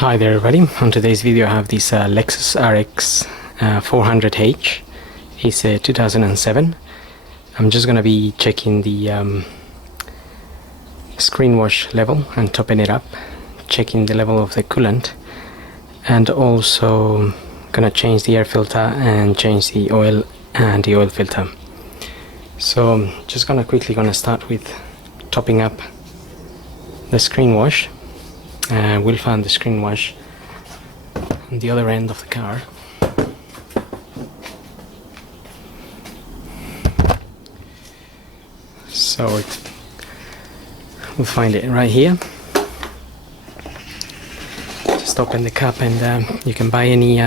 Hi there everybody, on today's video I have this Lexus RX400h. It's a 2007. I'm just gonna be checking the screen wash level and topping it up, checking the level of the coolant, and also gonna change the air filter and change the oil and the oil filter. So I'm just quickly gonna start with topping up the screen wash. We'll find the screen wash on the other end of the car. So we'll find it right here. Just open the cap and you can buy any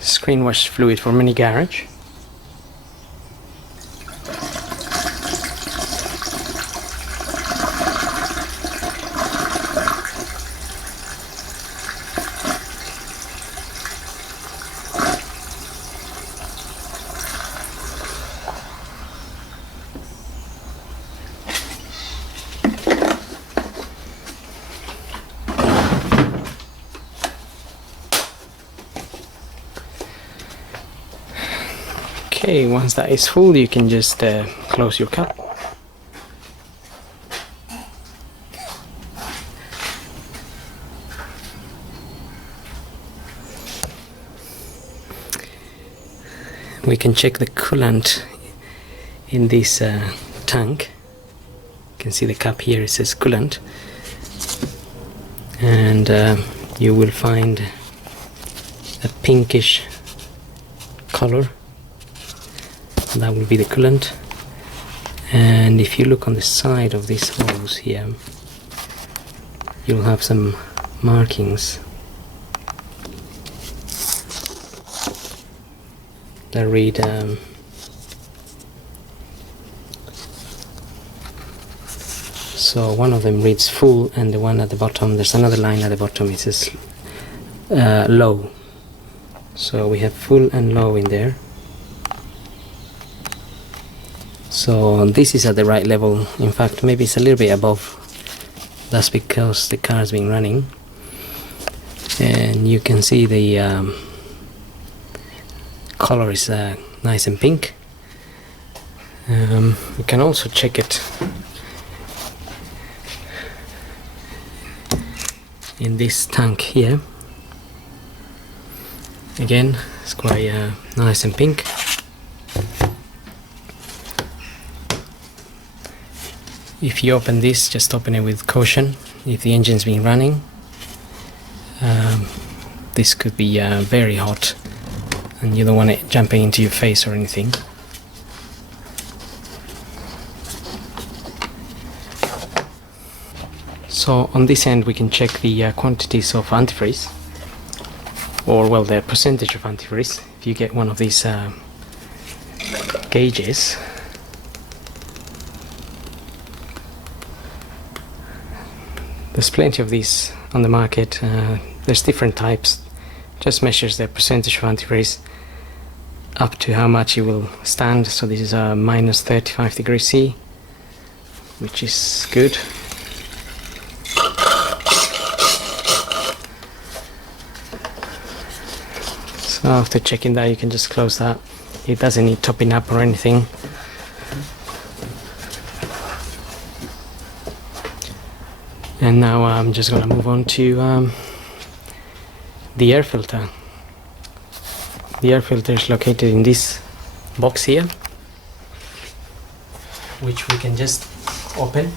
screen wash fluid from any garage. Okay, once that is full, you can just close your cap. We can check the coolant in this tank. You can see the cap here, it says coolant, and you will find a pinkish color. That will be the coolant, and if you look on the side of this hose here, you'll have some markings that read so one of them reads full, and the one at the bottom, there's another line at the bottom, it says low. So we have full and low in there. So this is at the right level. In fact, maybe it's a little bit above. That's because the car's been running, and you can see the color is nice and pink. We can also check it in this tank here. Again, it's quite nice and pink. If you open this, just open it with caution. If the engine's been running, this could be very hot, and you don't want it jumping into your face or anything. So on this end we can check the quantities of antifreeze, or well, the percentage of antifreeze. If you get one of these gauges, there's plenty of these on the market. There's different types. Just measures the percentage of antifreeze up to how much it will stand. So this is a minus 35 degrees C, which is good. So after checking that, you can just close that. It doesn't need topping up or anything. And now I'm just going to move on to the air filter. The air filter is located in this box here, which we can just open.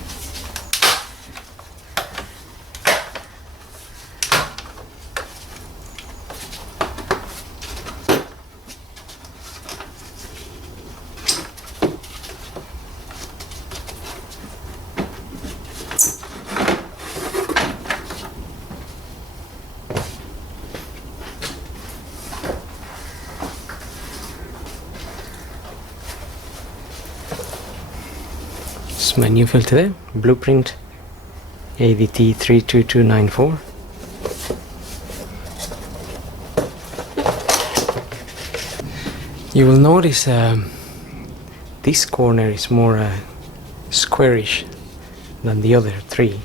It's my new filter there, Blueprint ADT 32294. You will notice this corner is more squarish than the other three.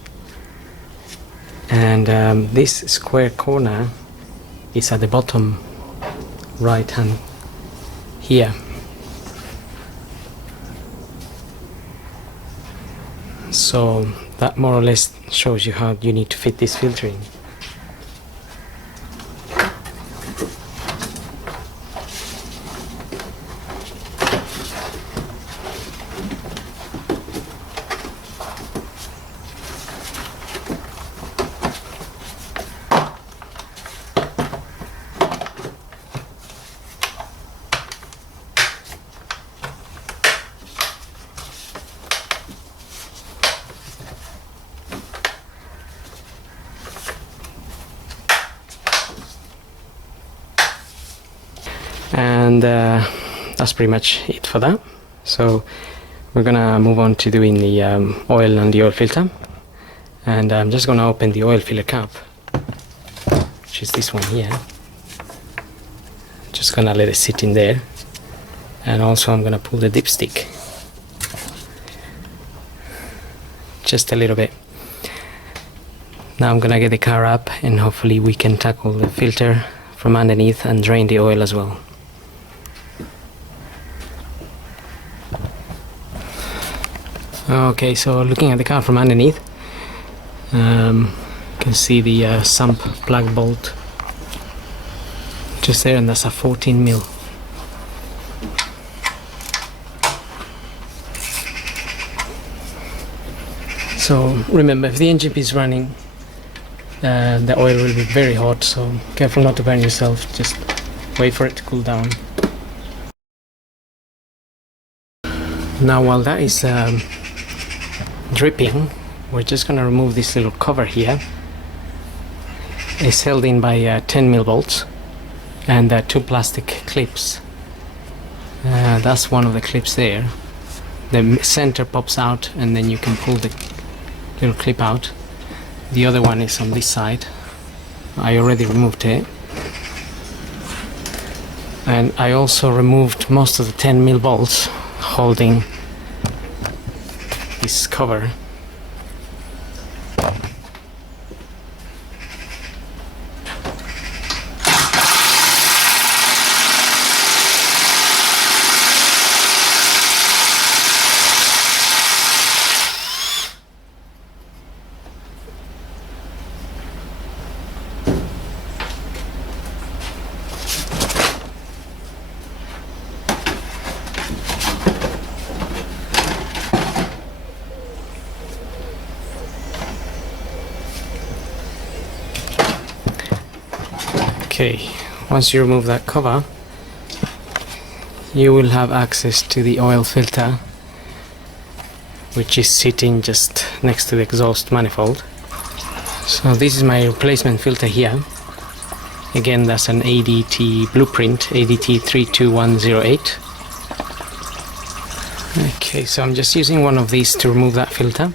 and this square corner is at the bottom right hand here. So that more or less shows you how you need to fit this filter in. And that's pretty much it for that. So we're gonna move on to doing the oil and the oil filter, and I'm just gonna open the oil filler cap, which is this one here. Just gonna let it sit in there, and also I'm gonna pull the dipstick just a little bit. Now I'm gonna get the car up, and hopefully we can tackle the filter from underneath and drain the oil as well. Okay, so looking at the car from underneath, you can see the sump plug bolt just there, and that's a 14mm. So remember, if the engine is running, the oil will be very hot, so careful not to burn yourself. Just wait for it to cool down. Now while that is dripping, we're just going to remove this little cover here. It's held in by 10mm bolts and 2 plastic clips. That's one of the clips there. The center pops out, and then you can pull the little clip out. The other one is on this side. I already removed it, and I also removed most of the 10mm bolts holding this cover. Okay, once you remove that cover, you will have access to the oil filter, which is sitting just next to the exhaust manifold. So this is my replacement filter here. Again, that's an ADT blueprint, ADT 32108. Okay, so I'm just using one of these to remove that filter.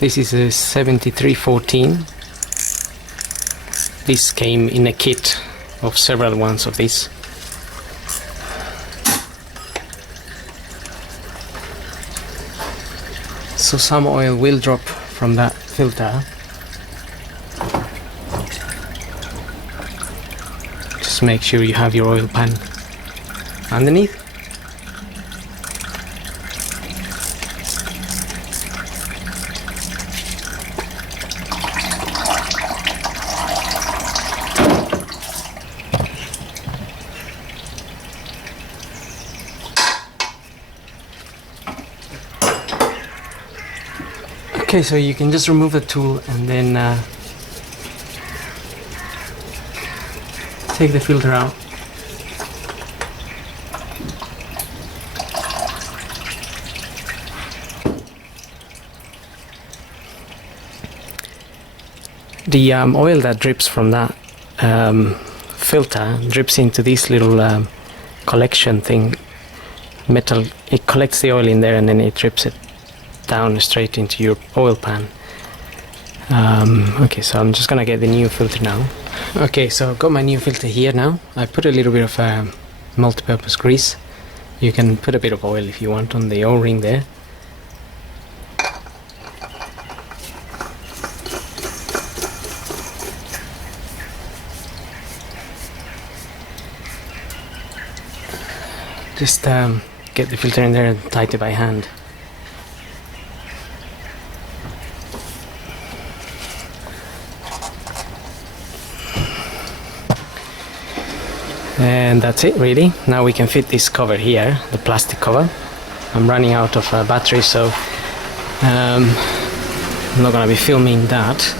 This is a 7314. This came in a kit of several ones of these. So some oil will drop from that filter. Just make sure you have your oil pan underneath. Okay, so you can just remove the tool and then take the filter out. The oil that drips from that filter drips into this little collection thing, metal. It collects the oil in there and then it drips it down straight into your oil pan. Okay, so I'm just gonna get the new filter now. Okay, so I've got my new filter here now. I put a little bit of multi-purpose grease. You can put a bit of oil if you want on the O-ring there. Just get the filter in there and tighten it by hand. And that's it really. Now we can fit this cover here, the plastic cover. I'm running out of battery, so I'm not gonna be filming that.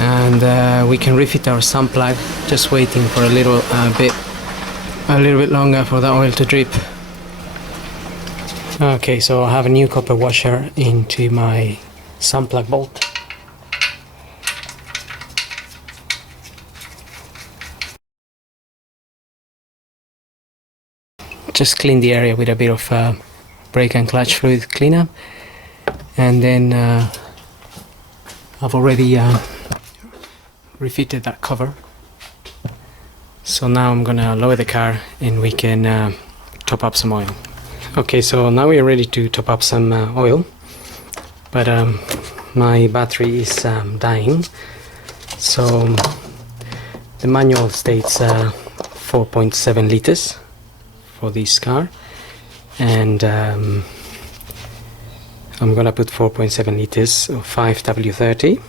And we can refit our sun plug, just waiting for a little bit longer for the oil to drip. Okay, so I have a new copper washer into my sun plug bolt. Just clean the area with a bit of brake and clutch fluid cleaner, and then I've already refitted that cover. So now I'm gonna lower the car and we can top up some oil. Okay, so now we are ready to top up some oil, but my battery is dying. So the manual states 4.7 liters for this car, and I'm gonna put 4.7 liters of 5W30,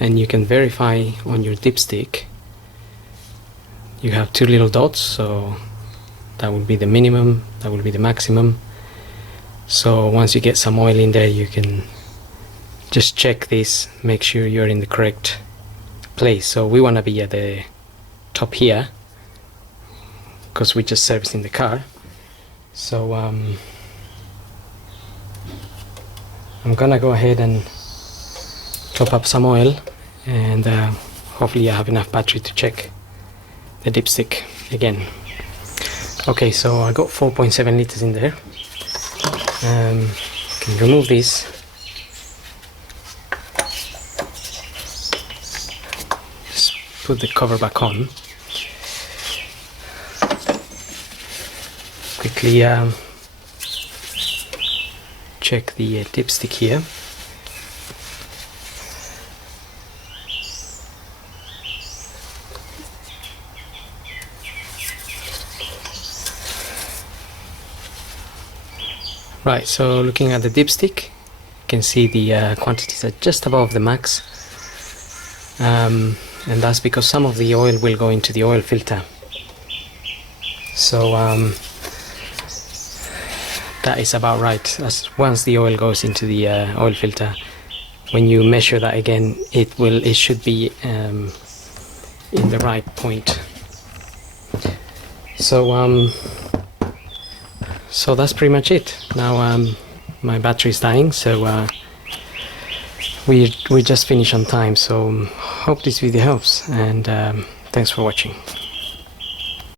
and you can verify on your dipstick. You have two little dots, so that would be the minimum, that would be the maximum. So once you get some oil in there, you can just check this, make sure you're in the correct place. So we want to be at the top here because we're just servicing the car. So I'm gonna go ahead and top up some oil, and hopefully I have enough battery to check the dipstick again. Okay, so I got 4.7 liters in there. Can remove this. Just put the cover back on. Quickly check the dipstick here. Right, so looking at the dipstick, you can see the quantities are just above the max, and that's because some of the oil will go into the oil filter. So that is about right. As once the oil goes into the oil filter, when you measure that again, it should be in the right point. So that's pretty much it. Now my battery is dying, so we just finished on time. So hope this video helps, and thanks for watching.